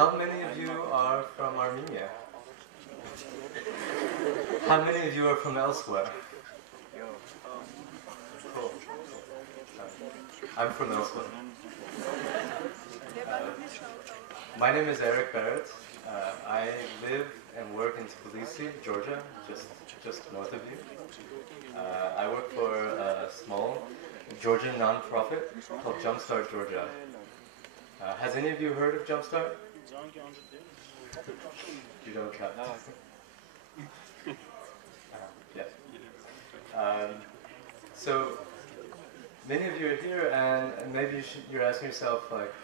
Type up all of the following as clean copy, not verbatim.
How many of you are from Armenia? How many of you are from elsewhere? Cool. I'm from elsewhere. My name is Barrett. I live and work in Tbilisi, Georgia, just north of you. I work for a small Georgian non-profit called Jumpstart Georgia. Has any of you heard of Jumpstart? You don't count. Yeah. So many of you are here, and maybe you're asking yourself, like,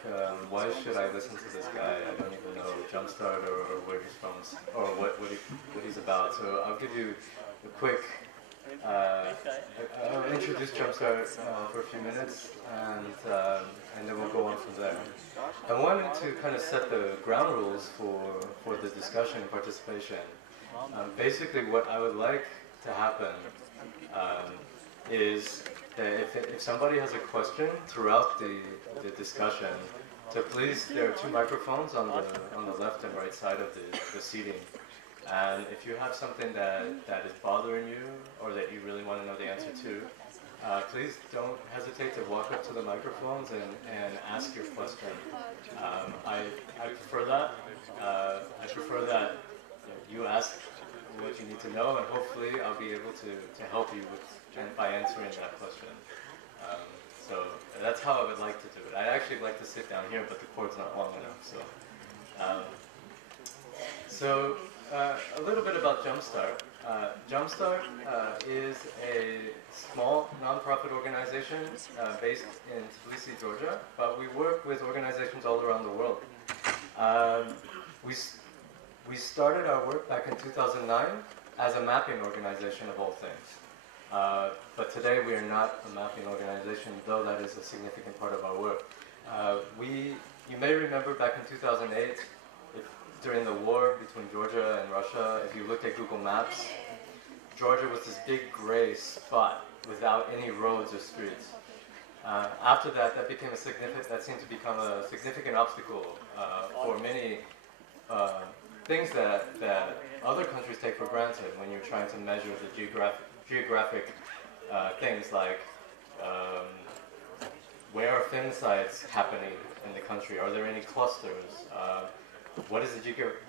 why should I listen to this guy? I don't even know Jumpstart or where he's from, or what he's about. So I'll give you a quick. I'll introduce Jumpstart for a few minutes, and then we'll go on from there. I wanted to kind of set the ground rules for the discussion and participation. Basically, what I would like to happen is that if somebody has a question throughout the discussion, so please, there are two microphones on the left and right side of the seating. And if you have something that is bothering you or that you really want to know the answer to, please don't hesitate to walk up to the microphones and ask your question. I prefer that. I prefer that you ask what you need to know, and hopefully I'll be able to help you by answering that question. So that's how I would like to do it. I'd actually like to sit down here, but the cord's not long enough. So a little bit about Jumpstart. Jumpstart is a small nonprofit organization based in Tbilisi, Georgia, but we work with organizations all around the world. We started our work back in 2009 as a mapping organization of all things. But today we are not a mapping organization, though that is a significant part of our work. You may remember back in 2008, during the war between Georgia and Russia, if you looked at Google Maps, Georgia was this big gray spot without any roads or streets. After that, that seemed to become a significant obstacle for many things that other countries take for granted when you're trying to measure the geographic things like where are femicides happening in the country? Are there any clusters? What is the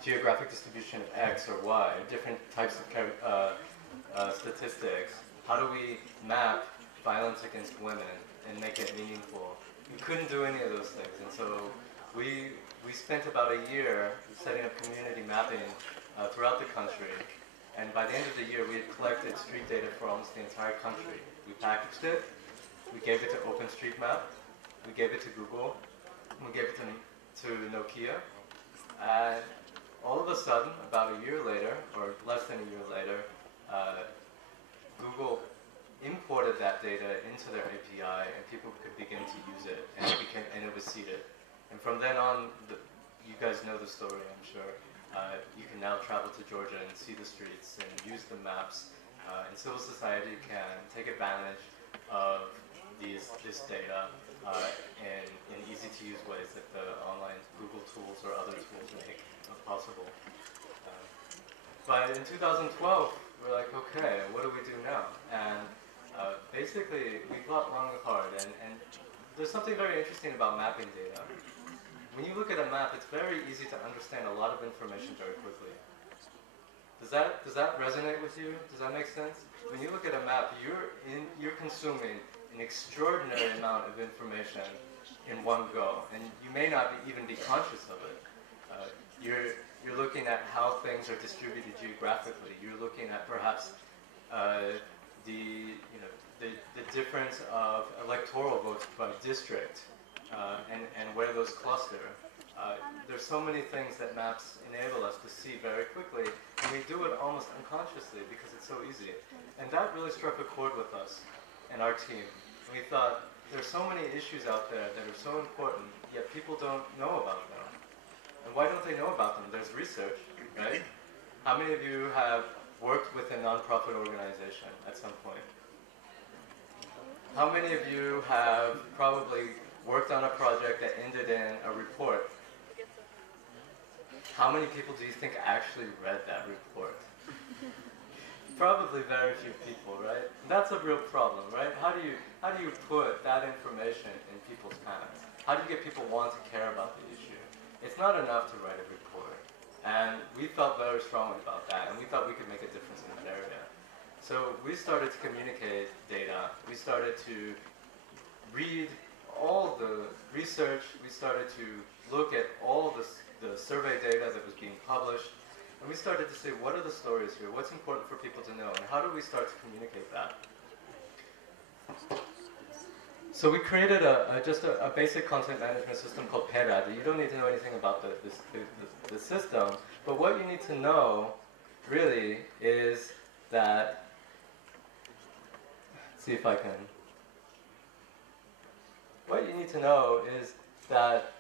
geographic distribution of X or Y? Different types of statistics. How do we map violence against women and make it meaningful? We couldn't do any of those things, and so we spent about a year setting up community mapping throughout the country. And by the end of the year, we had collected street data for almost the entire country. We packaged it. We gave it to OpenStreetMap. We gave it to Google. We gave it to Nokia. And all of a sudden, about a year later, or less than a year later, Google imported that data into their API, and people could begin to use it, and it was seeded. And from then on, you guys know the story, I'm sure. You can now travel to Georgia and see the streets and use the maps, and civil society can take advantage of this data in easy-to-use ways that the online Google tools or other tools make possible. But in 2012, we're like, okay, what do we do now? And basically, we thought long and hard, and there's something very interesting about mapping data. When you look at a map, it's very easy to understand a lot of information very quickly. Does that resonate with you? Does that make sense? When you look at a map, you're consuming an extraordinary amount of information in one go, and you may not even be conscious of it. You're looking at how things are distributed geographically. You're looking at perhaps the difference of electoral votes by district. And where those cluster. There's so many things that maps enable us to see very quickly, and we do it almost unconsciously because it's so easy. And that really struck a chord with us and our team. We thought, there's so many issues out there that are so important, yet people don't know about them. And why don't they know about them? There's research, right? How many of you have worked with a nonprofit organization at some point? How many of you have probably worked on a project that ended in a report? How many people do you think actually read that report? Probably very few people, right? That's a real problem, right? How do you put that information in people's hands? How do you get people want to care about the issue? It's not enough to write a report. And we felt very strongly about that, and we thought we could make a difference in that area. So we started to communicate data. We started to read all the research. We started to look at all the survey data that was being published. And we started to say, what are the stories here? What's important for people to know? And how do we start to communicate that? So we created just a basic content management system called Barrett. You don't need to know anything about the system. But what you need to know, really, is that... Let's see if I can... What you need to know is that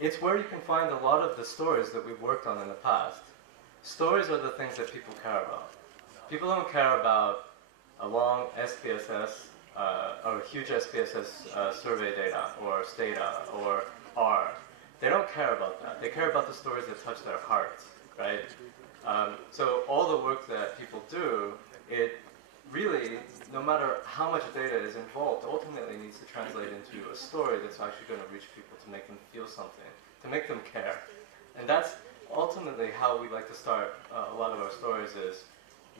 it's where you can find a lot of the stories that we've worked on in the past. Stories are the things that people care about. People don't care about a long SPSS or a huge SPSS survey data or Stata or R. They don't care about that. They care about the stories that touch their hearts, right? So all the work that people do, it really, no matter how much data is involved, ultimately needs to translate into a story that's actually going to reach people to make them feel something, to make them care. And that's ultimately how we like to start a lot of our stories is,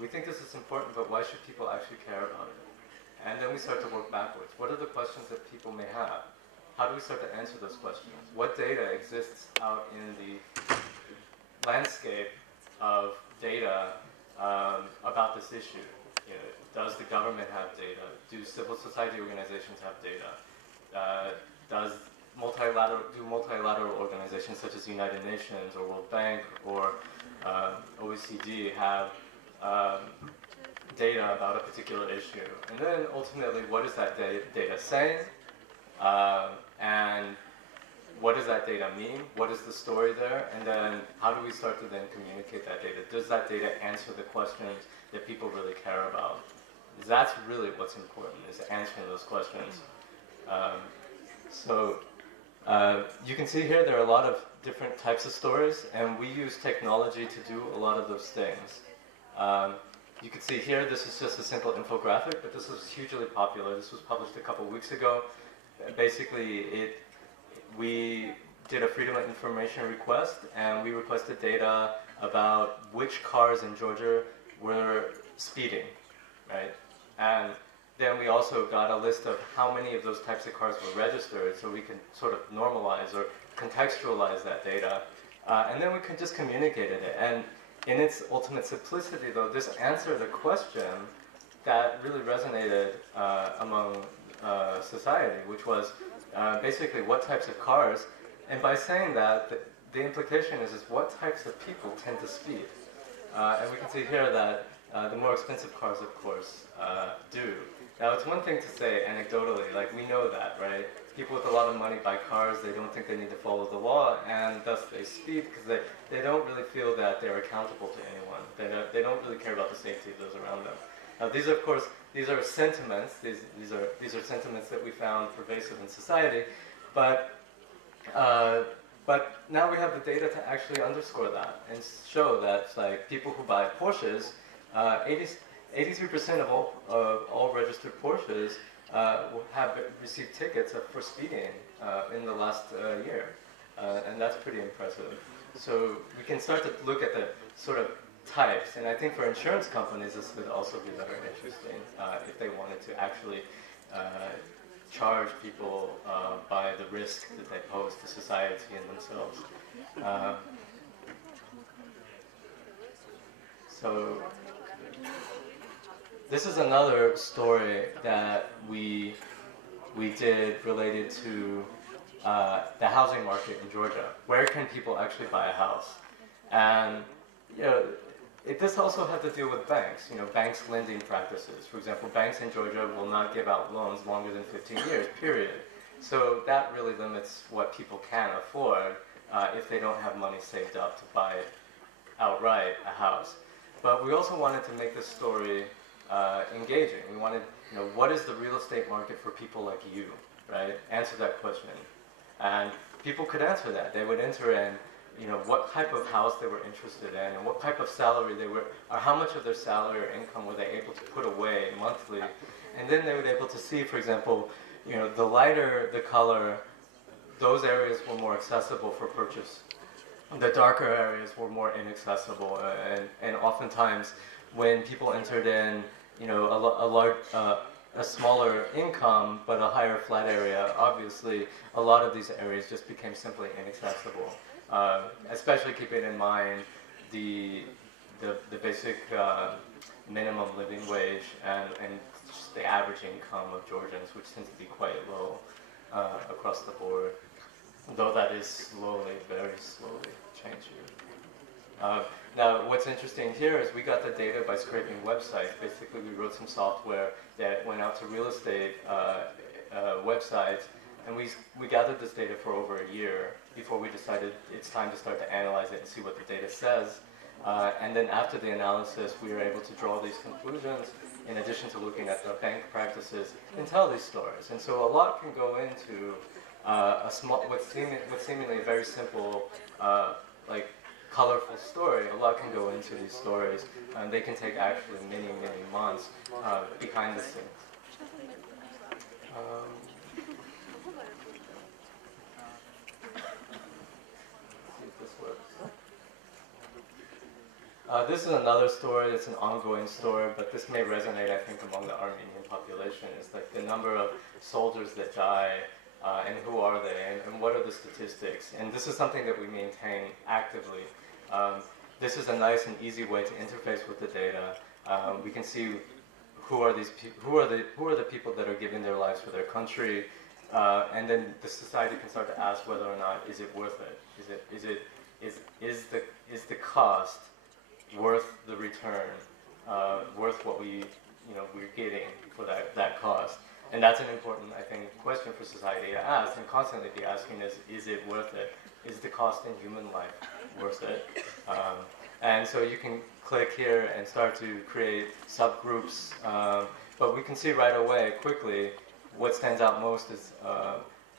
we think this is important, but why should people actually care about it? And then we start to work backwards. What are the questions that people may have? How do we start to answer those questions? What data exists out in the landscape of data about this issue? You know, does the government have data? Do civil society organizations have data? Does multilateral organizations such as the United Nations or World Bank or OECD have data about a particular issue? And then ultimately, what is that data saying? And what does that data mean? What is the story there? And then how do we start to then communicate that data? Does that data answer the questions that people really care about? That's really what's important, is answering those questions. You can see here there are a lot of different types of stories, and we use technology to do a lot of those things. You can see here, this is just a simple infographic, but this was hugely popular. This was published a couple weeks ago. Basically, we did a Freedom of Information request, and we requested data about which cars in Georgia were speeding, right? And then we also got a list of how many of those types of cars were registered, so we can sort of normalize or contextualize that data. And then we can just communicate it. And in its ultimate simplicity, though, this answered a question that really resonated among society, which was basically what types of cars. And by saying that, the implication is what types of people tend to speed. And we can see here that the more expensive cars, of course, do. Now, it's one thing to say anecdotally, like we know that, right? People with a lot of money buy cars, they don't think they need to follow the law, and thus they speed because they don't really feel that they're accountable to anyone. They don't really care about the safety of those around them. Now, these, of course, these are sentiments. These are sentiments that we found pervasive in society, but now we have the data to actually underscore that and show that, like, people who buy Porsches, 83% of all registered Porsches have received tickets for speeding in the last year, and that's pretty impressive. So we can start to look at the sort of types, and I think for insurance companies this would also be very interesting if they wanted to actually charge people by the risk that they pose to society and themselves. So this is another story that we did related to the housing market in Georgia. Where can people actually buy a house? And you know, this also had to deal with banks. You know, banks' lending practices. For example, banks in Georgia will not give out loans longer than 15 years. Period. So that really limits what people can afford if they don't have money saved up to buy outright a house. But we also wanted to make this story engaging. We wanted, you know, what is the real estate market for people like you, right? Answer that question. And people could answer that. They would enter in, you know, what type of house they were interested in, and what type of salary they were, or how much of their salary or income were they able to put away monthly. And then they would be able to see, for example, you know, the lighter the color, those areas were more accessible for purchase. The darker areas were more inaccessible, and oftentimes when people entered in, you know, a smaller income but a higher flat area, obviously a lot of these areas just became simply inaccessible. Especially keeping in mind the basic minimum living wage and just the average income of Georgians, which tends to be quite low across the board, though that is slowly, very slowly changing. Now, what's interesting here is we got the data by scraping websites. Basically, we wrote some software that went out to real estate websites, and we gathered this data for over a year before we decided it's time to start to analyze it and see what the data says. And then after the analysis, we were able to draw these conclusions in addition to looking at the bank practices and tell these stories. And so a lot can go into what's seemingly a very simple, like colorful story. A lot can go into these stories, and they can take actually many, many months behind the scenes. This is another story. It's an ongoing story, but this may resonate, I think, among the Armenian population. It's like the number of soldiers that die, and who are they, and what are the statistics. And this is something that we maintain actively. This is a nice and easy way to interface with the data. We can see who are these who are the people that are giving their lives for their country, and then the society can start to ask whether or not is it worth it. Is the cost worth the return, worth what we're getting for that cost? And that's an important, I think, question for society to ask and constantly be asking is it worth it? Is the cost in human life worth it? And so you can click here and start to create subgroups, but we can see right away, quickly, what stands out most is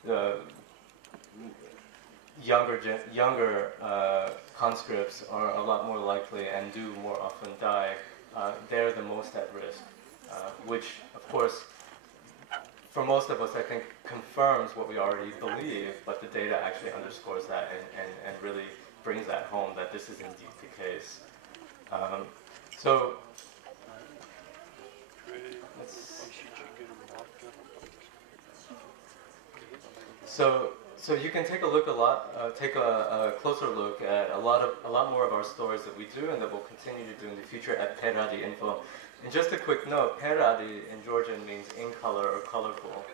the younger conscripts are a lot more likely and do more often die. They're the most at risk, which, of course, for most of us, I think, confirms what we already believe, but the data actually underscores that and really brings that home, that this is indeed the case. So you can take a closer look at a lot more of our stories that we do and that we'll continue to do in the future at Peradi Info. And just a quick note, Peradi in Georgian means in color or colorful.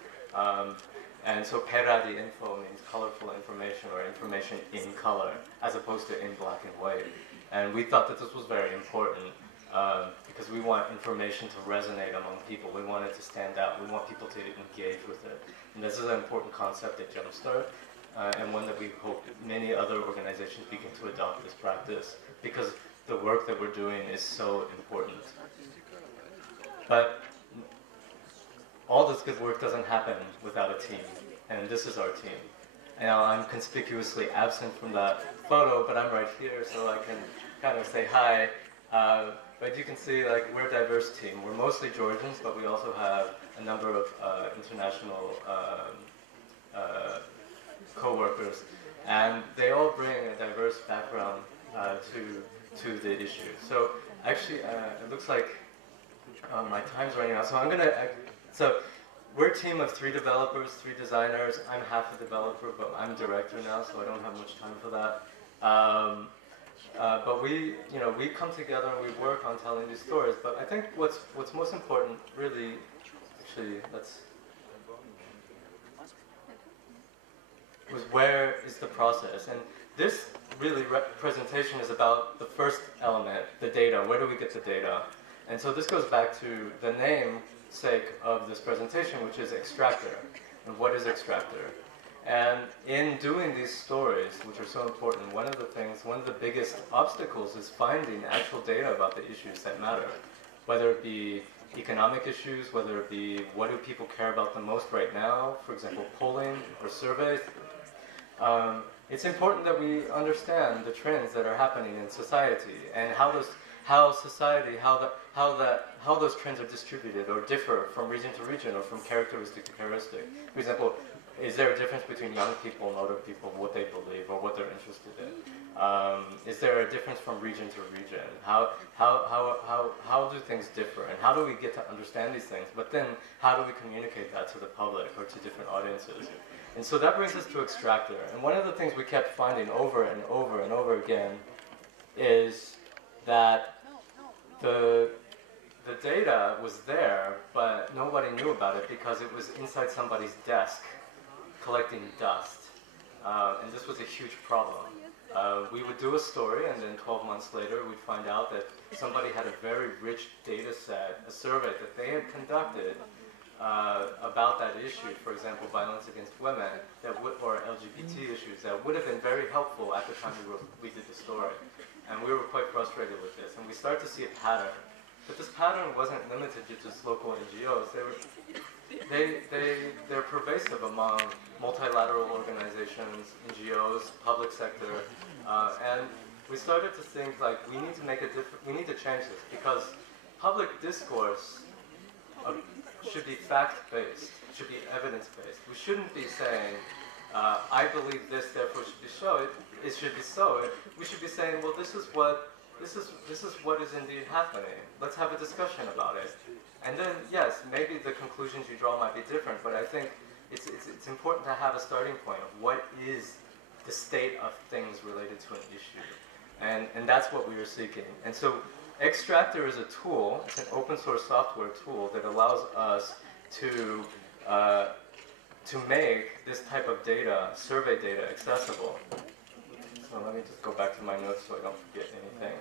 And so Peradi Info means colorful information or information in color, as opposed to in black and white. And we thought that this was very important because we want information to resonate among people. We want it to stand out. We want people to engage with it. And this is an important concept at Jumpstart, and one that we hope many other organizations begin to adopt this practice, because the work that we're doing is so important. But all this good work doesn't happen without a team, and this is our team. Now, I'm conspicuously absent from that photo, but I'm right here, so I can kind of say hi. But you can see, like, we're a diverse team. We're mostly Georgians, but we also have a number of international co-workers, and they all bring a diverse background to the issue. So actually, it looks like my time's running out. So we're a team of 3 developers, 3 designers. I'm half a developer, but I'm director now, so I don't have much time for that. But we come together and we work on telling these stories. But I think what's most important, really, was where is the process? And this really presentation is about the first element, the data. Where do we get the data? And so this goes back to the namesake of this presentation, which is Xtraktr. And what is Xtraktr? And in doing these stories, which are so important, one of the biggest obstacles is finding actual data about the issues that matter. Whether it be economic issues, whether it be what do people care about the most right now, for example, polling or surveys. it's important that we understand the trends that are happening in society and how those trends are distributed or differ from region to region or from characteristic to characteristic. For example, is there a difference between young people and older people, what they believe or what they're interested in? Is there a difference from region to region? How do things differ, and how do we get to understand these things? But then, how do we communicate that to the public or to different audiences? And so that brings us to Xtraktr. And one of the things we kept finding over and over and over again is that the data was there, but nobody knew about it because it was inside somebody's desk collecting dust. And this was a huge problem. We would do a story, and then 12 months later, we'd find out that somebody had a very rich data set, a survey that they had conducted about that issue, for example, violence against women, or LGBT issues, that would have been very helpful at the time we did the story. And we were quite frustrated with this, and we started to see a pattern. But this pattern wasn't limited to just local NGOs. They're pervasive among multilateral organizations, NGOs, public sector, and we started to think like we need to change this because public discourse should be fact-based, should be evidence-based. We shouldn't be saying, I believe this, therefore it should be so. We should be saying, well, this is what is indeed happening. Let's have a discussion about it. And then, yes, maybe the conclusions you draw might be different, but I think it's important to have a starting point of what is the state of things related to an issue. And that's what we were seeking. And so Xtraktr is a tool, it's an open source software tool that allows us to make this type of data, survey data, accessible. So let me just go back to my notes so I don't forget anything.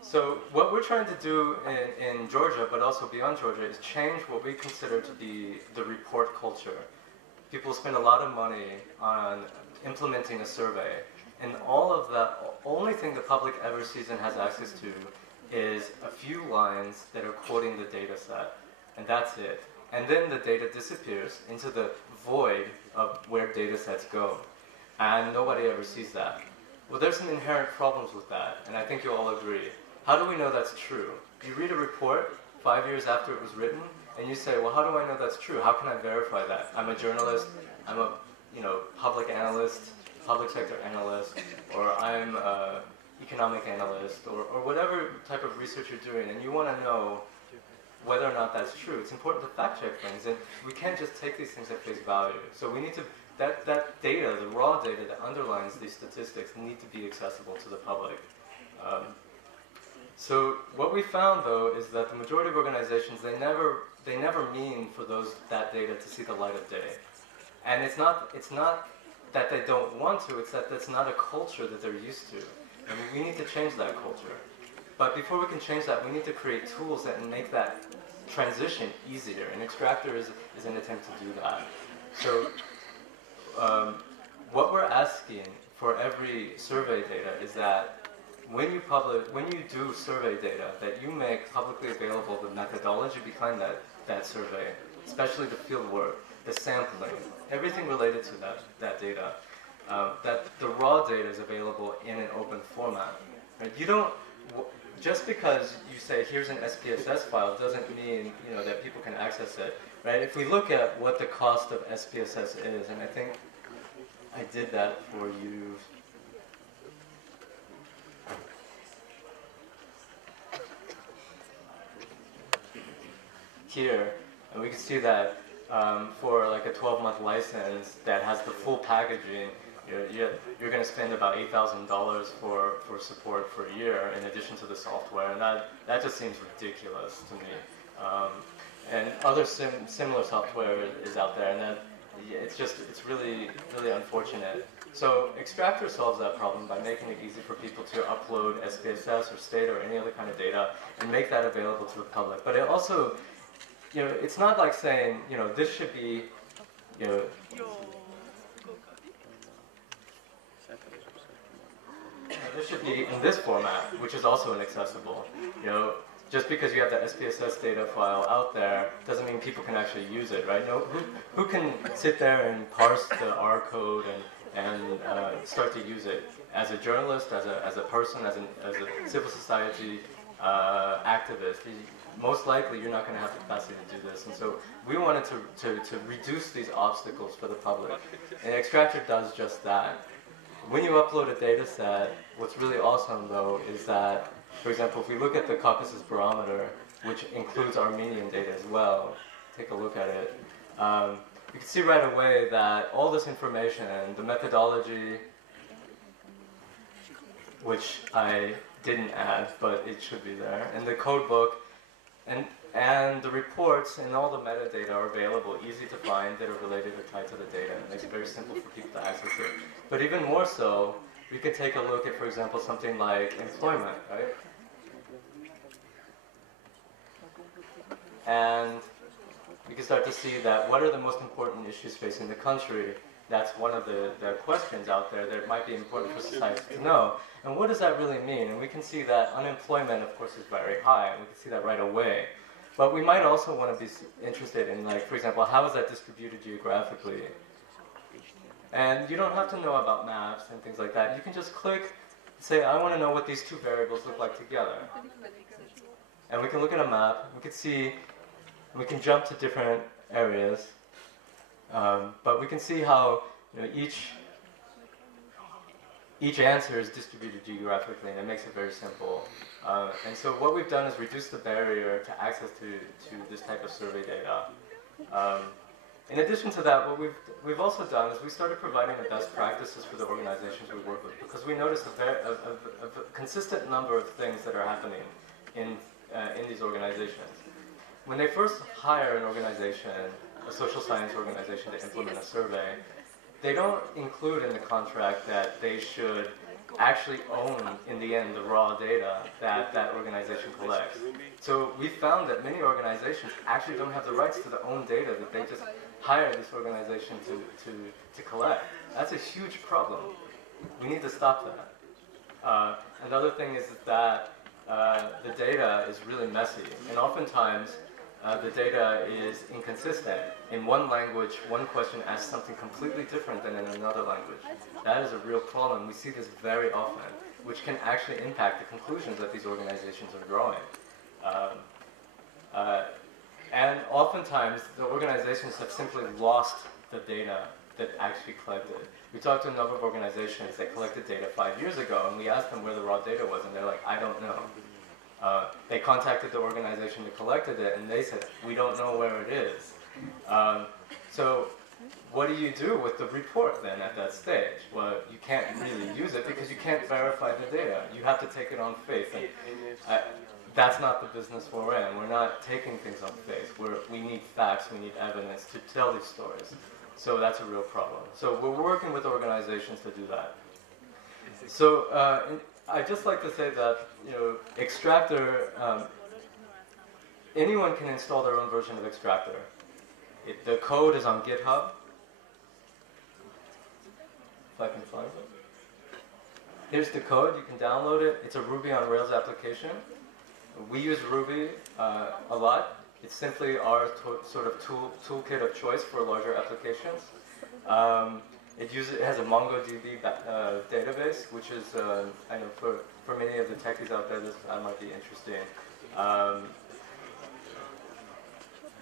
So what we're trying to do in Georgia, but also beyond Georgia, is change what we consider to be the report culture. People spend a lot of money on implementing a survey, and all of the only thing the public ever sees and has access to is a few lines that are quoting the data set, and that's it. And then the data disappears into the void of where data sets go, and nobody ever sees that. Well, there's some inherent problems with that, and I think you'll all agree. How do we know that's true? You read a report 5 years after it was written, and you say, well, how do I know that's true? How can I verify that? I'm a journalist, I'm a public analyst, public sector analyst, or I'm an economic analyst, or whatever type of research you're doing, and you want to know whether or not that's true. It's important to fact check things, and we can't just take these things at face value. So we need to, that data, the raw data that underlines these statistics, need to be accessible to the public. So what we found, though, is that the majority of organizations, they never mean for that data to see the light of day. And it's not that they don't want to, it's that that's not a culture that they're used to. And we need to change that culture. But before we can change that, we need to create tools that make that transition easier. And Xtraktr is an attempt to do that. So what we're asking for every survey data is that when you do survey data, that you make publicly available the methodology behind that survey, especially the field work, the sampling, everything related to that data, that the raw data is available in an open format. Right? You don't, just because you say here's an SPSS file doesn't mean that people can access it. Right? If we look at what the cost of SPSS is, and I think I did that for you. Here, and we can see that for like a 12-month license that has the full packaging, you're going to spend about $8,000 for support for a year in addition to the software, and that just seems ridiculous to me. And other similar software is out there, and it's really unfortunate. So Xtraktr solves that problem by making it easy for people to upload SPSS or state or any other kind of data and make that available to the public. But it also, it's not like saying, this should be, this should be in this format, which is also inaccessible. just because you have the SPSS data file out there doesn't mean people can actually use it, right? No, who can sit there and parse the R code and start to use it? As a journalist, as a person, as a civil society activist, most likely you're not going to have the capacity to do this. And so we wanted to reduce these obstacles for the public. And Xtraktr does just that. When you upload a data set, what's really awesome though is that, for example, if we look at the Caucasus Barometer, which includes Armenian data as well, take a look at it, you can see right away that all this information, the methodology, which I didn't add, but it should be there, and the code book, and the reports and all the metadata are available, easy to find, that are related or tied to the data. It makes it very simple for people to access it. But even more so, we could take a look at, for example, something like employment, right? And we can start to see that what are the most important issues facing the country. That's one of the questions out there that might be important for society to know. And what does that really mean? And we can see that unemployment, of course, is very high, and we can see that right away. But we might also want to be interested in, like, for example, how is that distributed geographically? And you don't have to know about maps and things like that. You can just click, say, I want to know what these two variables look like together. And we can look at a map, we can see, we can jump to different areas, but we can see how, you know, each answer is distributed geographically, and it makes it very simple. And so what we've done is reduce the barrier to access to this type of survey data. In addition to that, what we've also done is we started providing the best practices for the organizations we work with, because we noticed a consistent number of things that are happening in these organizations. When they first hire an organization, a social science organization, to implement a survey, they don't include in the contract that they should actually own, in the end, the raw data that that organization collects. So we found that many organizations actually don't have the rights to their own data, that they just hire this organization to collect. That's a huge problem. We need to stop that. Another thing is that the data is really messy, and oftentimes the data is inconsistent. In one language, one question asks something completely different than in another language. That is a real problem. We see this very often, which can actually impact the conclusions that these organizations are drawing. And oftentimes, the organizations have simply lost the data that actually collected. We talked to a number of organizations that collected data 5 years ago, and we asked them where the raw data was, and they're like, I don't know. They contacted the organization that collected it, and they said, we don't know where it is. So what do you do with the report then at that stage? Well, you can't really use it because you can't verify the data. You have to take it on faith. And, that's not the business we're in. We're not taking things on faith. We need facts, we need evidence to tell these stories. So that's a real problem. So we're working with organizations to do that. So I'd just like to say that, you know, Xtraktr, anyone can install their own version of Xtraktr. The code is on GitHub. If I can find it. Here's the code. You can download it. It's a Ruby on Rails application. We use Ruby a lot. It's simply our sort of toolkit of choice for larger applications. It has a MongoDB database, which is, I know for many of the techies out there, this might be interesting.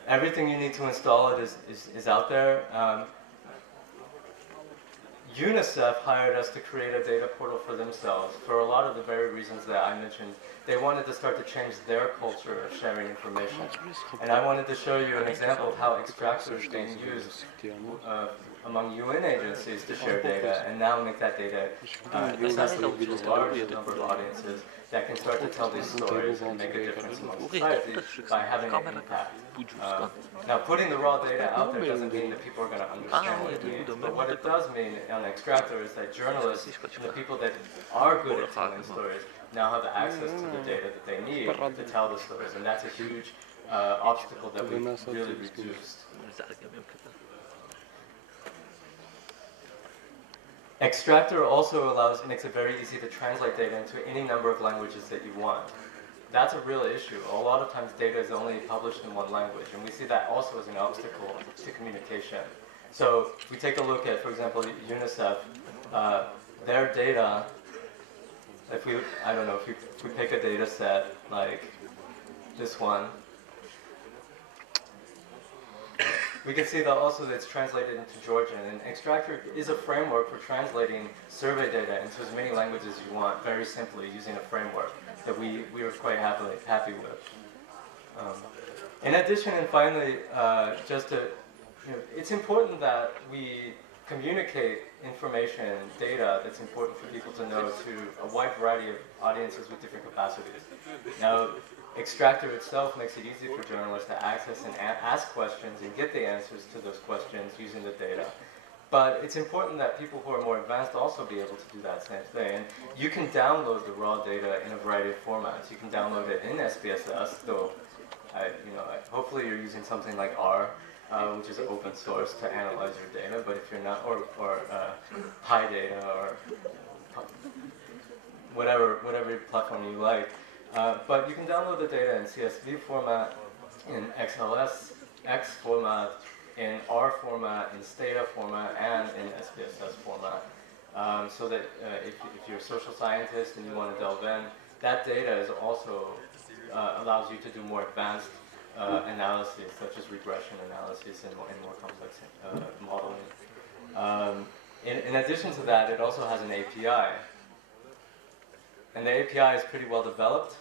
Everything you need to install it is out there. UNICEF hired us to create a data portal for themselves for a lot of the very reasons that I mentioned. They wanted to start to change their culture of sharing information. And I wanted to show you an example of how Xtraktr is being used among UN agencies to share data, and now make that data accessible to a large number of audiences that can start to tell these stories and make a difference among society by having an impact. Now, putting the raw data out there doesn't mean that people are going to understand what it means, but what it does mean on Xtraktr is that journalists, the people that are good at telling stories, now have access to the data that they need to tell the stories, and that's a huge obstacle that we've really reduced. Xtraktr also makes it very easy to translate data into any number of languages that you want. that's a real issue. A lot of times data is only published in one language, and we see that also as an obstacle to communication. So if we take a look at, for example, UNICEF, their data, if we, I don't know, if we pick a data set like this one, we can see that also that it's translated into Georgian, and Xtraktr is a framework for translating survey data into as many languages as you want, very simply using a framework that we were quite happy with. In addition, and finally, it's important that we communicate information, data that's important for people to know to a wide variety of audiences with different capacities. Now, Xtraktr itself makes it easy for journalists to access and ask questions and get the answers to those questions using the data. But it's important that people who are more advanced also be able to do that same thing. And you can download the raw data in a variety of formats. You can download it in SPSS, though hopefully you're using something like R, which is open source to analyze your data. But if you're not, or PyData, or whatever platform you like. But you can download the data in CSV format, in XLS, X format, in R format, in Stata format, and in SPSS format. So that if you're a social scientist and you want to delve in, that data is also allows you to do more advanced analyses, such as regression analysis and more complex modeling. In addition to that, it also has an API. And the API is pretty well developed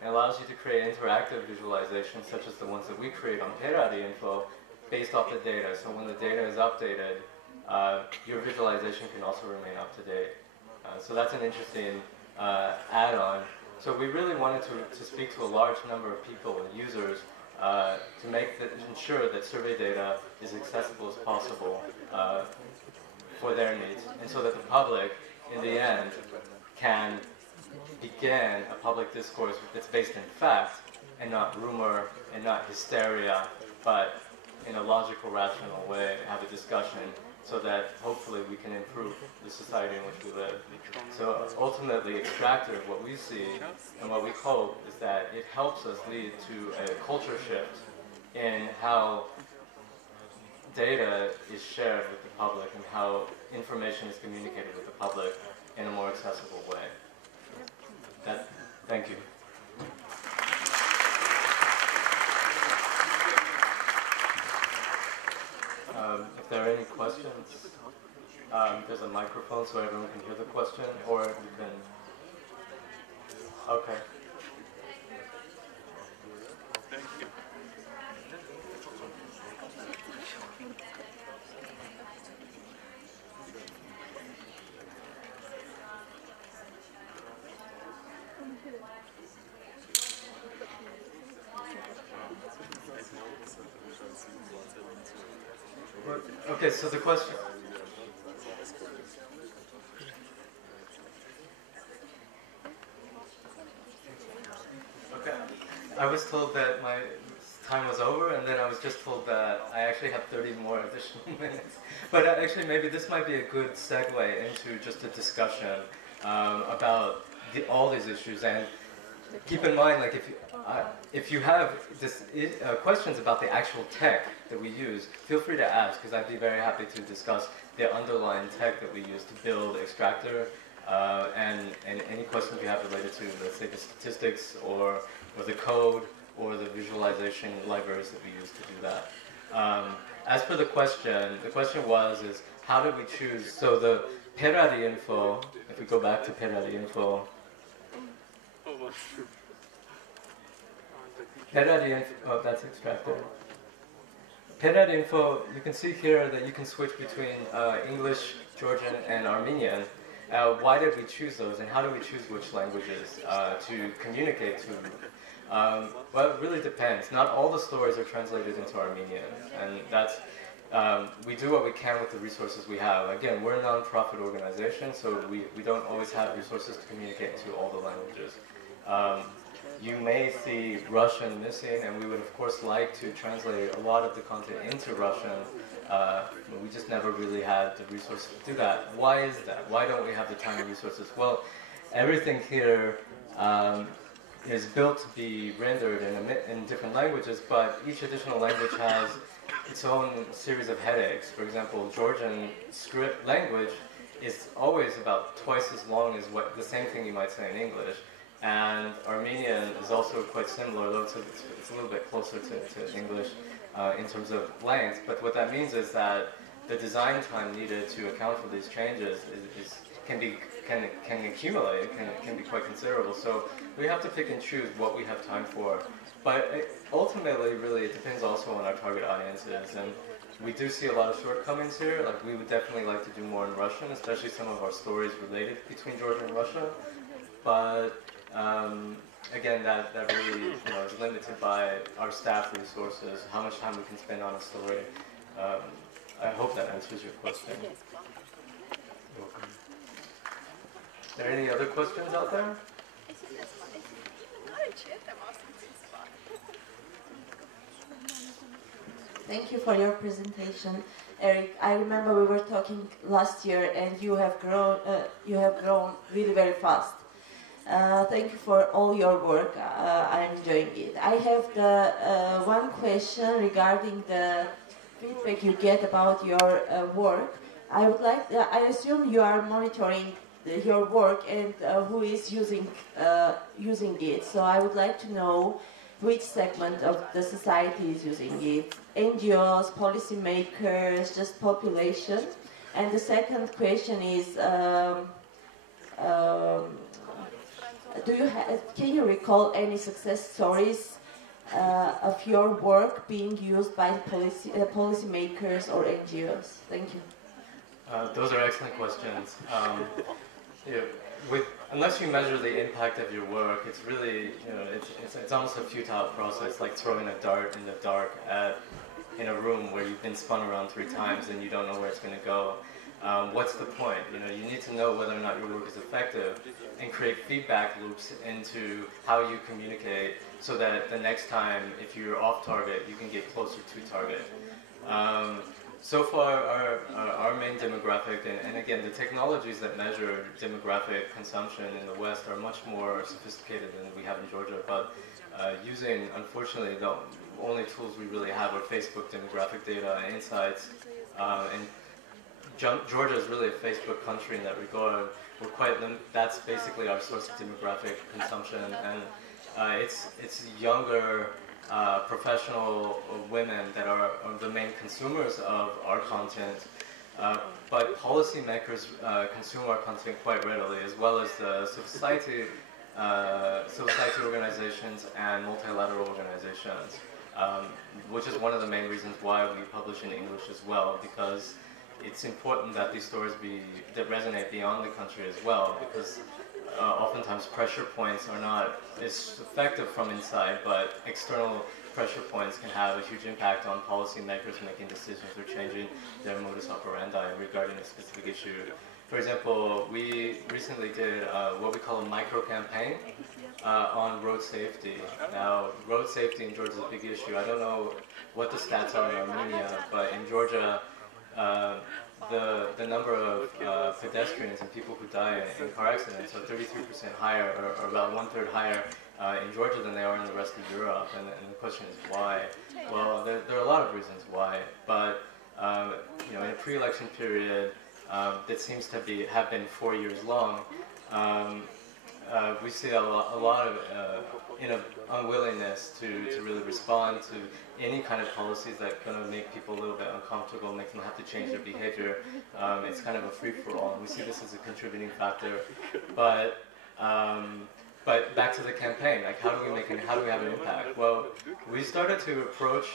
and allows you to create interactive visualizations such as the ones that we create on Info based off the data. So when the data is updated, your visualization can also remain up to date. So that's an interesting add-on. So we really wanted to speak to a large number of people and users to ensure that survey data is accessible as possible for their needs, and so that the public, in the end, can begin a public discourse that's based in fact and not rumor and not hysteria, but in a logical, rational way, have a discussion so that hopefully we can improve the society in which we live. So ultimately, Xtraktr, what we see and what we hope is that it helps us lead to a culture shift in how data is shared with the public and how information is communicated with the public in a more accessible way. Thank you. If there are any questions, there's a microphone so everyone can hear the question, or you can... Okay. Okay, so the question... Okay, I was told that my time was over, and then I was just told that I actually have 30 more additional minutes. But actually, maybe this might be a good segue into just a discussion about all these issues. And keep in mind, like if you have questions about the actual tech that we use, feel free to ask, because I'd be very happy to discuss the underlying tech that we use to build Xtraktr, and any questions you have related to, let's say, the statistics or the code or the visualization libraries that we use to do that. As for the question is how did we choose? So the Info, if we go back to Info. Oh, that's Xtraktr. Info, you can see here that you can switch between English, Georgian, and Armenian. Why did we choose those, and how do we choose which languages to communicate to? Well, it really depends. Not all the stories are translated into Armenian, and that's we do what we can with the resources we have. Again, we're a non-profit organization, so we don't always have resources to communicate to all the languages. You may see Russian missing, and we would of course like to translate a lot of the content into Russian, but we just never really had the resources to do that. Why is that? Why don't we have the time and resources? Well, everything here is built to be rendered in different languages, but each additional language has its own series of headaches. For example, Georgian script language is always about twice as long as the same thing you might say in English. And Armenian is also quite similar, though it's a little bit closer to English in terms of length. But what that means is that the design time needed to account for these changes can accumulate, can be quite considerable. So we have to pick and choose what we have time for. But ultimately, really, it depends also on our target audiences. And we do see a lot of shortcomings here. Like, we would definitely like to do more in Russian, especially some of our stories related between Georgia and Russia. But again, that really is limited by our staff resources, how much time we can spend on a story. I hope that answers your question. You're welcome. Are there any other questions out there? Thank you for your presentation, Eric. I remember we were talking last year, and you have grown really very fast. Thank you for all your work. I'm enjoying it. I have the one question regarding the feedback you get about your work. I assume you are monitoring your work and who is using it. So I would like to know which segment of the society is using it. NGOs, policymakers, just population. And the second question is, can you recall any success stories of your work being used by policymakers or NGOs? Thank you. Those are excellent questions. Unless you measure the impact of your work, it's really, it's almost a futile process, like throwing a dart in the dark in a room where you've been spun around 3 times and you don't know where it's going to go. What's the point? You need to know whether or not your work is effective and create feedback loops into how you communicate so that the next time, if you're off target, you can get closer to target. So far, our main demographic, and again, the technologies that measure demographic consumption in the West are much more sophisticated than we have in Georgia, but using, unfortunately, the only tools we really have are Facebook demographic data and insights, and Georgia is really a Facebook country in that regard. We're quite that's basically our source of demographic consumption, and it's younger professional women that are the main consumers of our content, but policymakers consume our content quite readily, as well as the society organizations and multilateral organizations, which is one of the main reasons why we publish in English as well, because it's important that these stories that resonate beyond the country as well, because oftentimes pressure points are not as effective from inside, but external pressure points can have a huge impact on policymakers making decisions or changing their modus operandi regarding a specific issue. For example, we recently did what we call a micro-campaign on road safety. Now, road safety in Georgia is a big issue. I don't know what the stats are in Armenia, but in Georgia, the number of pedestrians and people who die in car accidents are 33% higher, or about 1/3 higher in Georgia than they are in the rest of Europe. And the question is why? Well, there are a lot of reasons why, but in a pre-election period that seems to have been 4 years long, we see a lot of unwillingness to really respond to any kind of policies that are going to make people a little bit uncomfortable, make them have to change their behavior. It's kind of a free-for-all, and we see this as a contributing factor. But back to the campaign, like how do we have an impact? Well, we started to approach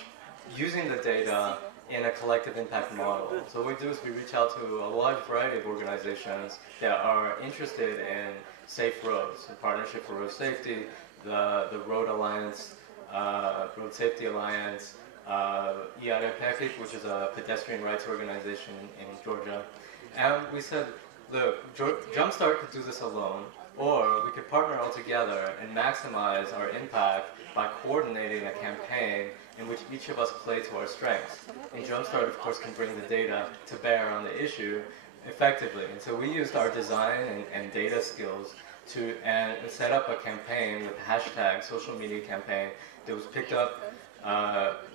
using the data in a collective impact model. So what we do is we reach out to a large variety of organizations that are interested in safe roads, in Partnership for Road Safety, the Road Alliance, Road Safety Alliance, IARPEC, which is a pedestrian rights organization in Georgia. And we said, look, Jumpstart could do this alone, or we could partner all together and maximize our impact by coordinating a campaign in which each of us play to our strengths. And Jumpstart, of course, can bring the data to bear on the issue effectively. And so we used our design and data skills and set up a campaign with hashtag, social media campaign, that was picked up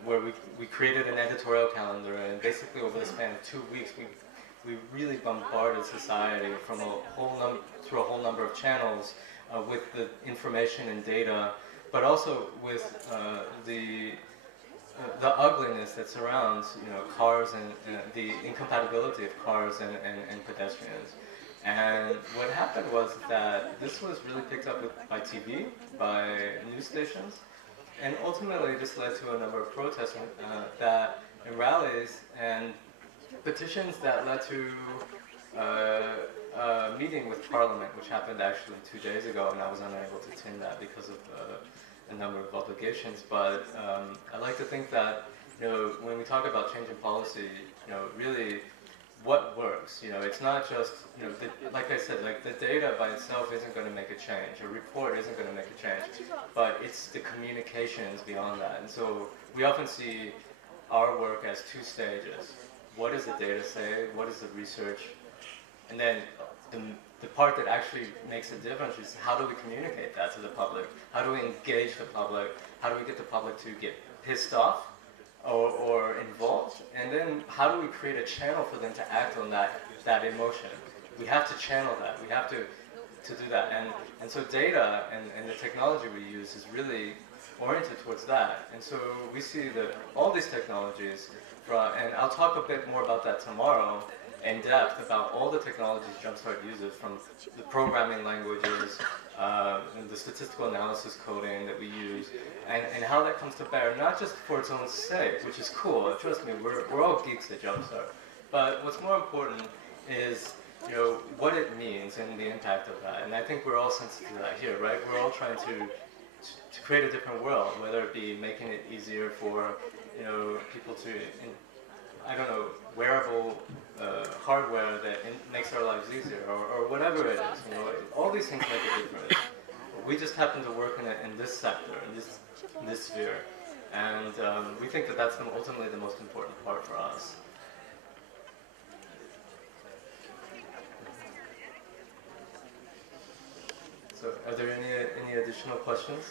where we created an editorial calendar, and basically over the span of 2 weeks, we really bombarded society from through a whole number of channels with the information and data, but also with the ugliness that surrounds, cars and the incompatibility of cars and pedestrians. And what happened was that this was really picked up by TV, by news stations, and ultimately this led to a number of protests and rallies and petitions that led to a meeting with Parliament, which happened actually 2 days ago, and I was unable to attend that because of a number of obligations. But I like to think that when we talk about changing policy, really what works. It's not just like I said, like the data by itself isn't going to make a change. A report isn't going to make a change, but it's the communications beyond that. And so we often see our work as 2 stages. What does the data say? What is the research? And then the part that actually makes a difference is how do we communicate that to the public? How do we engage the public? How do we get the public to get pissed off or involved? And then how do we create a channel for them to act on that emotion? We have to channel that. We have to do that. And so data and the technology we use is really oriented towards that. And so we see that all these technologies, and I'll talk a bit more about that tomorrow in depth, about all the technologies Jumpstart uses, from the programming languages, and the statistical analysis coding that we use, and how that comes to bear, not just for its own sake, which is cool. Trust me, we're all geeks at Jumpstart. But what's more important is what it means and the impact of that. And I think we're all sensitive to that here, right? We're all trying to create a different world, whether it be making it easier for people to, wearable hardware that makes our lives easier, or whatever it is. All these things make a difference. We just happen to work in this sector, in this sphere, and we think that that's ultimately the most important part for us. So, are there any additional questions?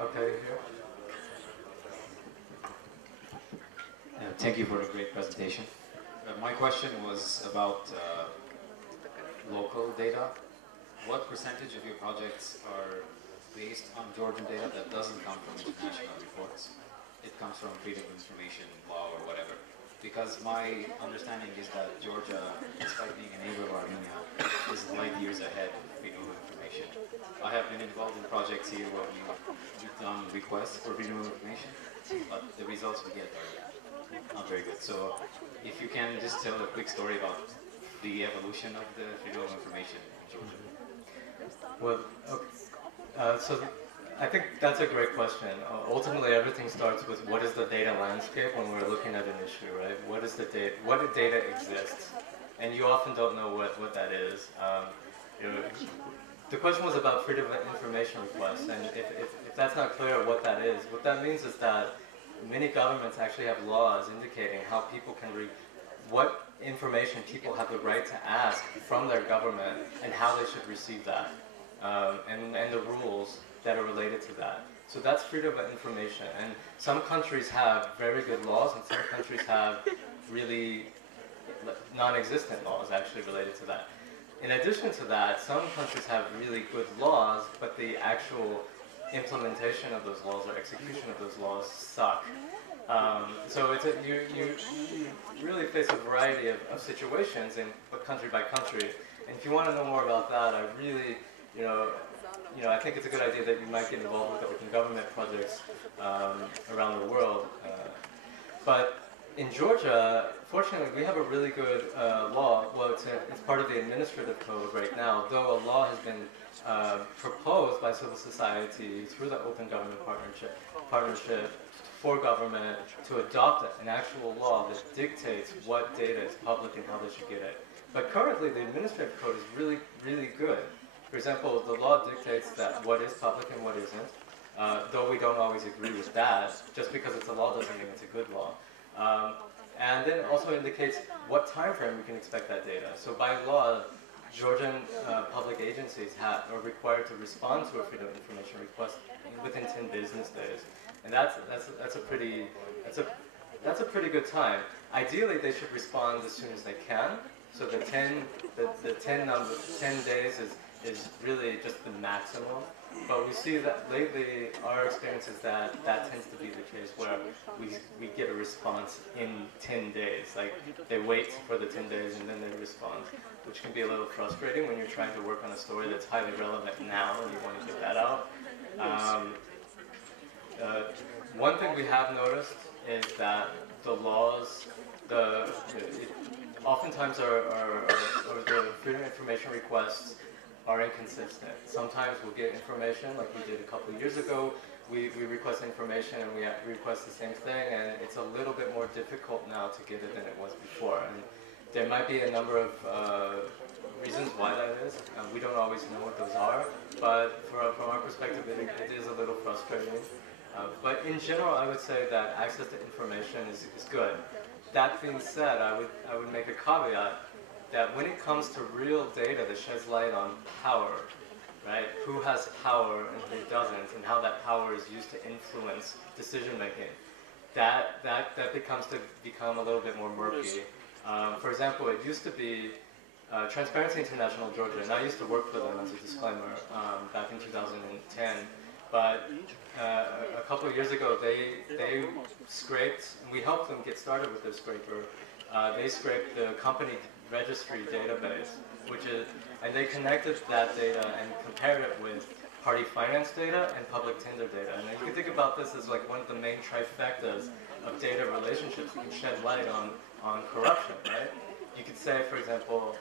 Okay, here. Thank you for a great presentation. My question was about local data. What percentage of your projects are based on Georgian data that doesn't come from international reports? It comes from freedom of information law or whatever. Because my understanding is that Georgia, despite being a neighbor of Armenia, is light years ahead of freedom of information. I have been involved in projects here where we've done requests for freedom of information, but the results we get are not very good. So if you can just tell a quick story about the evolution of the freedom of information in Georgia. Well, okay. So I think that's a great question. Ultimately, everything starts with what is the data landscape when we're looking at an issue, right? What data exists? And you often don't know what that is. The question was about freedom of information requests, and if that's not clear what that is, what that means is that many governments actually have laws indicating how people can what information people have the right to ask from their government and how they should receive that, and the rules that are related to that. So that's freedom of information. And some countries have very good laws, and some countries have really non-existent laws actually related to that. In addition to that, some countries have really good laws, but the actual implementation of those laws or execution of those laws suck. So you really face a variety of situations, country by country. And if you want to know more about that, I really, I think it's a good idea that you might get involved with open government projects around the world. But in Georgia, fortunately, we have a really good law. Well, it's part of the administrative code right now, though a law has been proposed by civil society through the Open Government Partnership for government to adopt an actual law that dictates what data is public and how they should get it. But currently, the administrative code is really, really good. For example, the law dictates that what is public and what isn't, though we don't always agree with that. Just because it's a law doesn't mean it's a good law. And then it also indicates what time frame we can expect that data. So by law, Georgian public agencies are required to respond to a freedom of information request within 10 business days, and that's a pretty good time. Ideally, they should respond as soon as they can. So the 10 days is really just the maximum. But we see that lately, our experience is that tends to be the case where we get a response in 10 days. Like, they wait for the 10 days and then they respond, which can be a little frustrating when you're trying to work on a story that's highly relevant now and you want to get that out. One thing we have noticed is that the laws, oftentimes the freedom of information requests are inconsistent. Sometimes we'll get information, like we did a couple of years ago. We request information and we request the same thing, and it's a little bit more difficult now to get it than it was before. And there might be a number of reasons why that is. We don't always know what those are, but from our perspective, it is a little frustrating. But in general, I would say that access to information is good. That being said, I would make a caveat that when it comes to real data that sheds light on power, right? Who has power and who doesn't, and how that power is used to influence decision making, that become a little bit more murky. For example, it used to be Transparency International Georgia, and I used to work for them as a disclaimer back in 2010. But a couple of years ago, they scraped, and we helped them get started with their scraper. They scraped the company registry database, and they connected that data and compared it with party finance data and public tender data. And you can think about this as like one of the main trifectas of data relationships that can shed light on corruption, right? You could say, for example,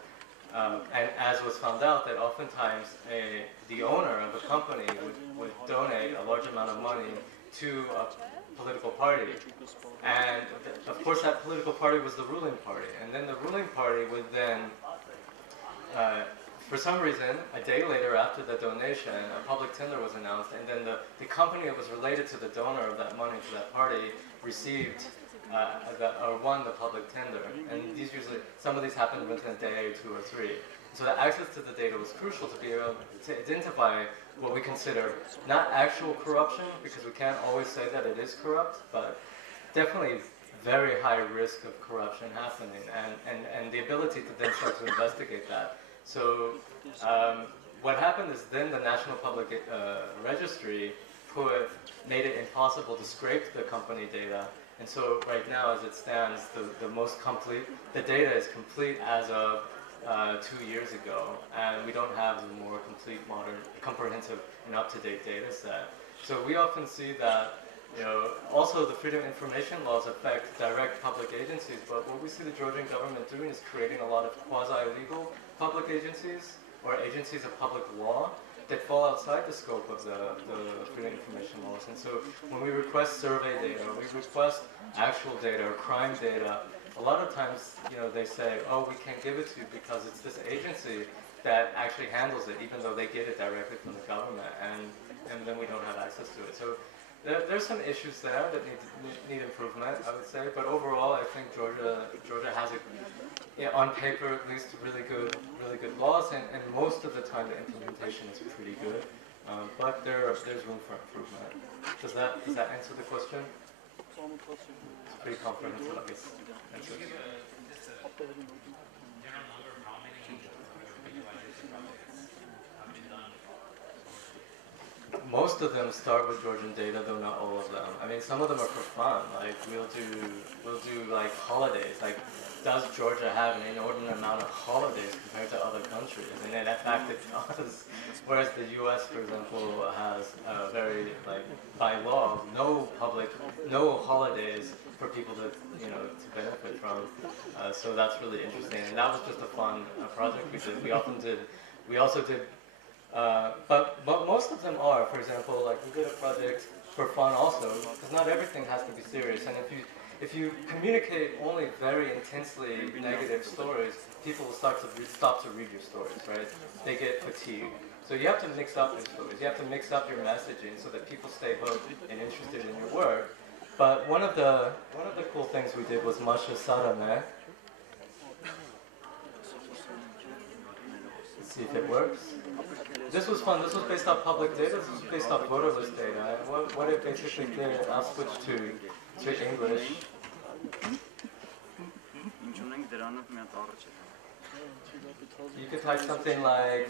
and as was found out, that oftentimes the owner of a company would donate a large amount of money to a political party. And of course that political party was the ruling party. And then the ruling party would then, for some reason, a day later after the donation, a public tender was announced, and then the company that was related to the donor of that money to that party received or won the public tender. And some of these happened within a day or two or three. So the access to the data was crucial to be able to identify what we consider not actual corruption, because we can't always say that it is corrupt, but definitely very high risk of corruption happening, and the ability to then start to investigate that. So what happened is then the National Public Registry made it impossible to scrape the company data. And so right now, as it stands, the data is complete as of 2 years ago, and we don't have the more complete, modern, comprehensive, and up-to-date data set. So we often see that, also the freedom of information laws affect direct public agencies, but what we see the Georgian government doing is creating a lot of quasi-legal public agencies, or agencies of public law, that fall outside the scope of the freedom of information laws. And so when we request survey data, or we request actual data or crime data, a lot of times, they say, oh, we can't give it to you because it's this agency that actually handles it, even though they get it directly from the government, and then we don't have access to it. So there's some issues there that need improvement, I would say. But overall, I think Georgia has on paper at least really good laws, and most of the time the implementation is pretty good. But there's room for improvement. Does that answer the question? It's pretty comprehensive, I guess. Answer. Most of them start with Georgian data, though not all of them. I mean, some of them are for fun. Like we'll do like holidays. Like, does Georgia have an inordinate amount of holidays compared to other countries? And in fact, it does. Whereas the U.S., for example, has very, by law, no holidays for people to benefit from. So that's really interesting. And that was just a fun project we did. We also did. But most of them are, for example, like we did a project for fun also, because not everything has to be serious. And if you communicate only very intensely negative stories, people will stop to read your stories, right? They get fatigued. So you have to mix up your stories. You have to mix up your messaging so that people stay hooked and interested in your work. But one of the cool things we did was Masha Sarame. see if it works. This was fun. This was based off public data. This was based off voter list data. And what it basically did, I'll switch to English. You could type something like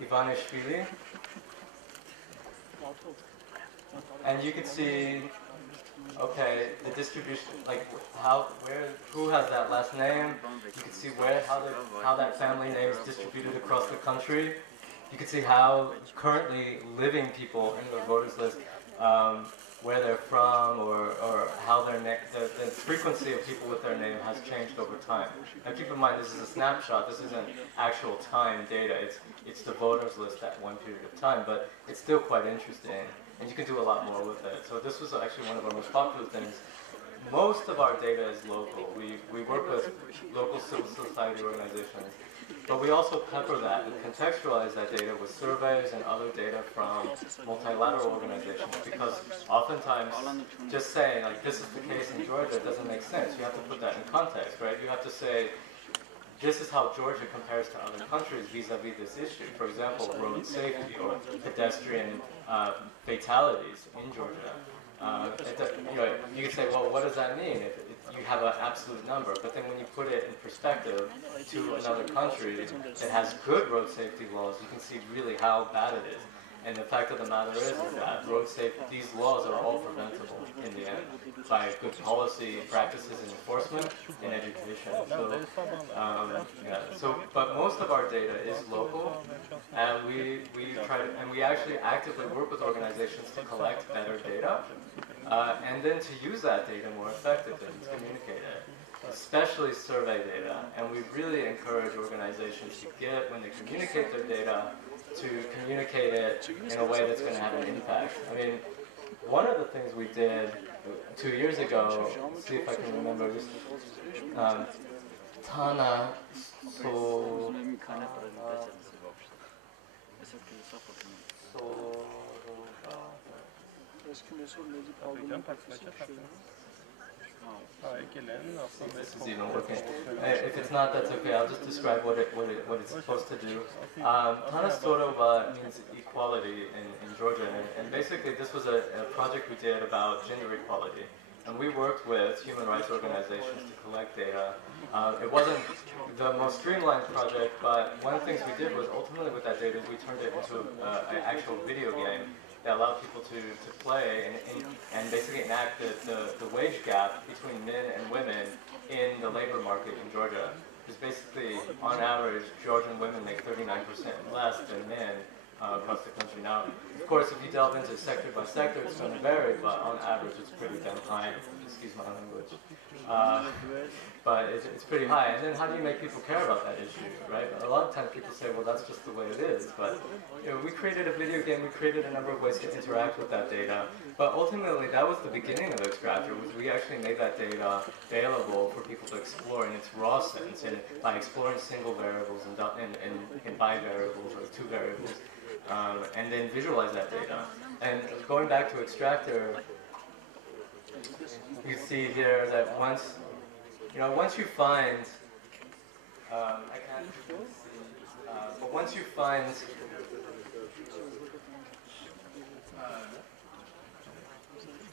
Ivanishvili, and you could see, okay, the distribution, like who has that last name. You can see how that family name is distributed across the country. You can see how currently living people in the voters list, where they're from, or how the frequency of people with their name has changed over time. Now keep in mind, this is a snapshot. This isn't actual time data. It's the voters list at one period of time, but it's still quite interesting, and you can do a lot more with it. So this was actually one of our most popular things. Most of our data is local. We work with local civil society organizations, but we also pepper that and contextualize that data with surveys and other data from multilateral organizations, because oftentimes just saying like this is the case in Georgia doesn't make sense. You have to put that in context, right? You have to say this is how Georgia compares to other countries vis-a-vis this issue. For example, road safety or pedestrian fatalities in Georgia. You can say, well, what does that mean? If you have an absolute number, but then when you put it in perspective to another country that has good road safety laws, you can see really how bad it is. And the fact of the matter is that these laws are all preventable in the end by good policy practices and enforcement and education. But most of our data is local, and we actually actively work with organizations to collect better data, and then to use that data more effectively to communicate it, especially survey data. And we really encourage organizations when they communicate their data, to communicate it in a way that's going to have an impact. I mean, one of the things we did 2 years ago, let's see if I can remember, just Tana so this is even working. If it's not, that's okay. I'll just describe what it's supposed to do. Tanastorova means equality in Georgia, and basically this was a project we did about gender equality. And we worked with human rights organizations to collect data. It wasn't the most streamlined project, but one of the things we did was ultimately with that data, we turned it into an actual video game that allowed people to play and basically enact the wage gap between men and women in the labor market in Georgia. Because basically, on average, Georgian women make 39% less than men across the country. Now, of course, if you delve into sector by sector, it's going to vary, but on average, it's pretty damn high. Excuse my language. But it's pretty high. And then how do you make people care about that issue, right? A lot of times people say, well, that's just the way it is. But we created a video game. We created a number of ways to interact with that data. But ultimately, that was the beginning of Xtraktr, was we actually made that data available for people to explore in its raw sense, and by exploring single variables and bivariables or two variables, and then visualize that data. And going back to Xtraktr, you see here that once you find, I can't see, but once you find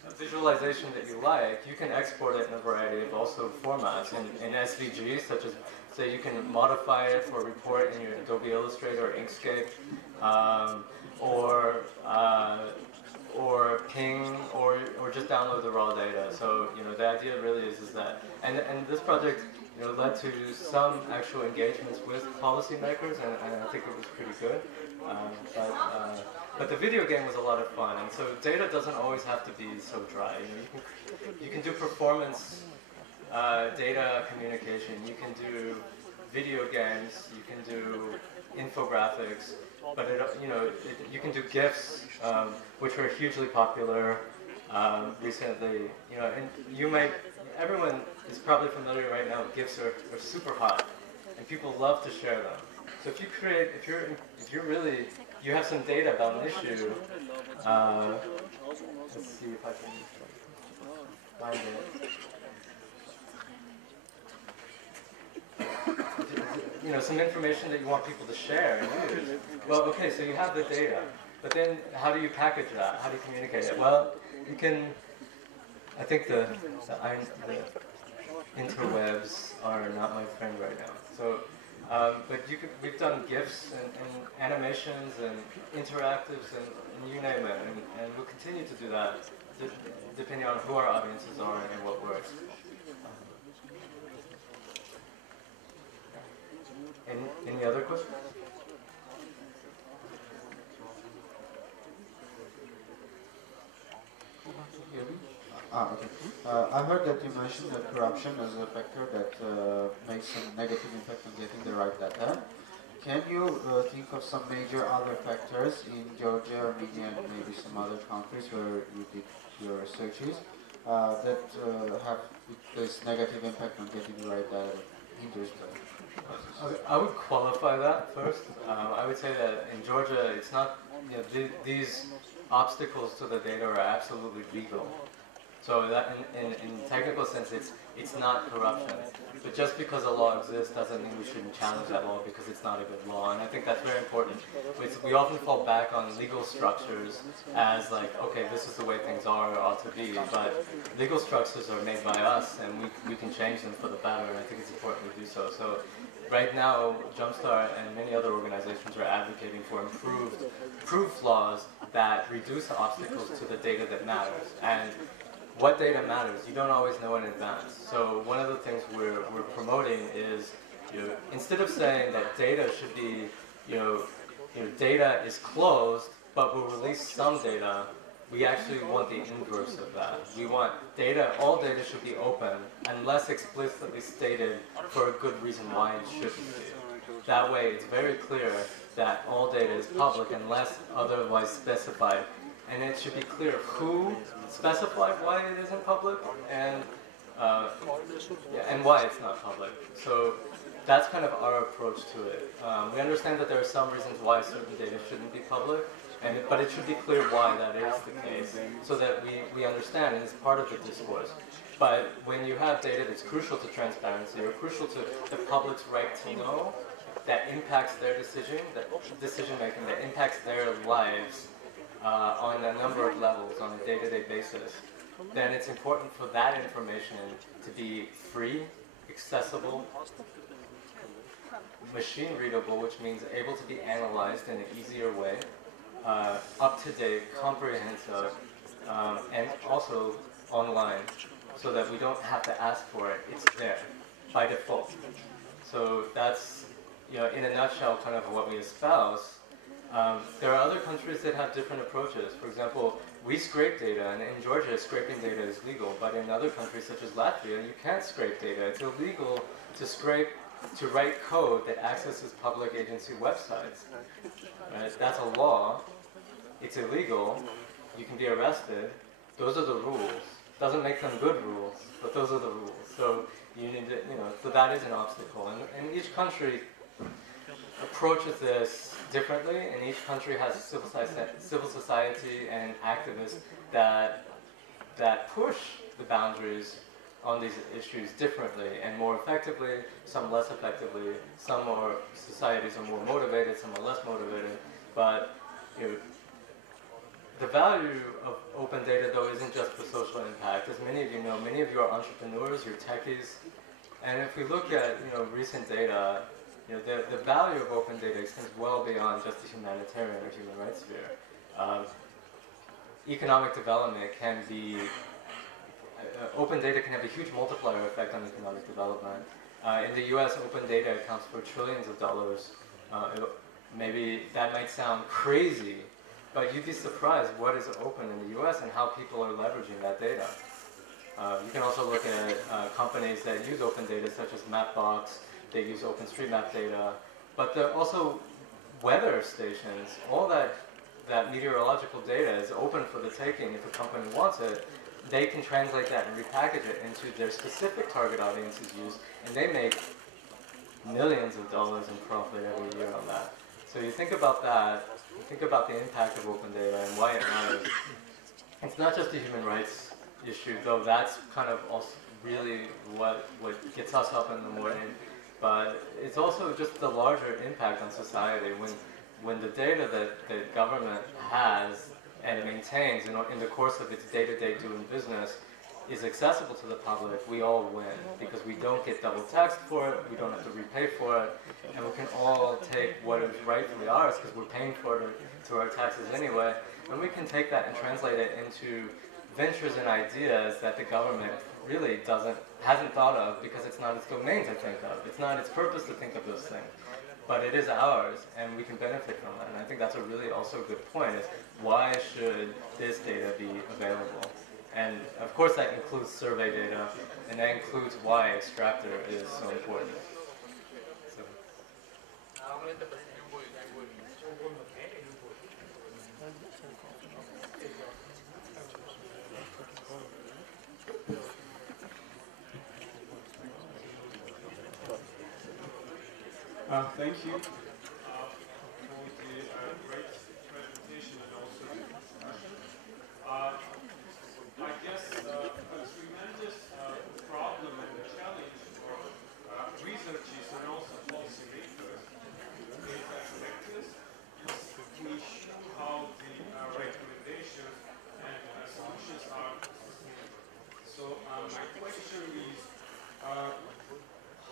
a visualization that you like, you can export it in a variety of also formats in SVGs, such as, say, you can modify it for a report in your Adobe Illustrator or Inkscape, or ping, or just download the raw data. So the idea really is that, and this project led to some actual engagements with policymakers, and I think it was pretty good. But the video game was a lot of fun, and so data doesn't always have to be so dry. You can do performance data communication. You can do video games. You can do infographics. But you can do GIFs, which were hugely popular recently. And everyone is probably familiar right now. GIFs are super hot, and people love to share them. So if you have some data about an issue. Let's see if I can find it. some information that you want people to share and use. Well, okay, so you have the data, but then how do you package that? How do you communicate it? Well, you can. I think the interwebs are not my friend right now. So, but we've done GIFs and animations and interactives and you name it, and we'll continue to do that depending on who our audiences are and what works. Any other questions? Okay. I heard that you mentioned that corruption is a factor that makes a negative impact on getting the right data. Can you think of some major other factors in Georgia, Armenia, and maybe some other countries where you did your researches that have this negative impact on getting the right data that hinders the process? I would qualify that first. I would say that in Georgia, it's not, these obstacles to the data are absolutely legal. So that in technical sense, it's not corruption. But just because a law exists doesn't mean we shouldn't challenge that law because it's not a good law. And I think that's very important. We often fall back on legal structures as like, okay, this is the way things are or ought to be. But legal structures are made by us, and we can change them for the better. And I think it's important to do so. So right now, Jumpstart and many other organizations are advocating for improved proof laws that reduce the obstacles to the data that matters. And what data matters, you don't always know in advance. So one of the things we're promoting is, instead of saying that data should be, data is closed, but we'll release some data, we actually want the inverse of that. We want data, all data should be open, unless explicitly stated for a good reason why it shouldn't be. That way it's very clear that all data is public unless otherwise specified. And it should be clear who specified why it isn't public and why it's not public. So that's kind of our approach to it. We understand that there are some reasons why certain data shouldn't be public, but it should be clear why that is the case, so that we understand and it's part of the discourse. But when you have data that's crucial to transparency or crucial to the public's right to know, that impacts their decision making, that impacts their lives, on a number of levels, on a day-to-day basis, then it's important for that information to be free, accessible, machine-readable, which means able to be analyzed in an easier way, up-to-date, comprehensive, and also online, so that we don't have to ask for it. It's there by default. So that's, in a nutshell, kind of what we espouse. There are other countries that have different approaches. For example, we scrape data, and in Georgia, scraping data is legal. But in other countries, such as Latvia, you can't scrape data. It's illegal to write code that accesses public agency websites. Right? That's a law. It's illegal. You can be arrested. Those are the rules. Doesn't make them good rules, but those are the rules. So you need to, so that is an obstacle. And each country approaches this differently, and each country has civil society and activists that push the boundaries on these issues differently and more effectively, some less effectively. Some societies are more motivated, some are less motivated. But the value of open data, though, isn't just for social impact. As many of you know, many of you are entrepreneurs, you're techies, and if we look at recent data, the value of open data extends well beyond just the humanitarian or human rights sphere. Economic development can be, open data can have a huge multiplier effect on economic development. In the US, open data accounts for trillions of dollars. Maybe that might sound crazy, but you'd be surprised what is open in the US and how people are leveraging that data. You can also look at companies that use open data, such as Mapbox. They use OpenStreetMap data, but there are also weather stations. All that meteorological data is open for the taking. If a company wants it, they can translate that and repackage it into their specific target audience's use, and they make millions of dollars in profit every year on that. So you think about that, you think about the impact of open data and why it matters. It's not just a human rights issue, though that's kind of also really what gets us up in the morning. but it's also just the larger impact on society when the data that the government has and maintains in the course of its day-to-day doing business is accessible to the public, we all win because we don't get double taxed for it, we don't have to repay for it, and we can all take what is rightfully ours because we're paying for it through our taxes anyway, and we can take that and translate it into ventures and ideas that the government really hasn't thought of because it's not its domain to think of. It's not its purpose to think of those things. But it is ours, and we can benefit from that. And I think that's a really also good point, is why should this data be available? And of course that includes survey data, and that includes why Xtraktr is so important. So. Thank you for the great presentation and also the discussion. I guess a tremendous problem and a challenge for researchers and also policymakers is sectors we show how the recommendations and solutions are sustainable. So my question is, how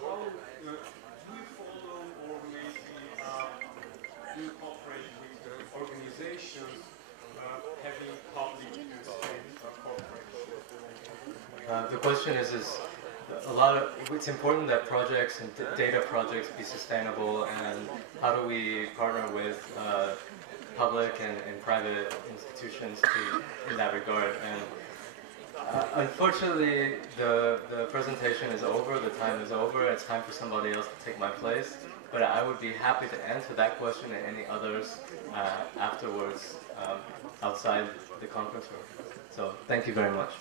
do you follow or maybe you cooperate with organizations having public and state cooperation? The question is it's important that projects and data projects be sustainable, and how do we partner with public and private institutions in that regard? And unfortunately, the presentation is over, the time is over, it's time for somebody else to take my place. But I would be happy to answer that question and any others afterwards outside the conference room. So thank you very much.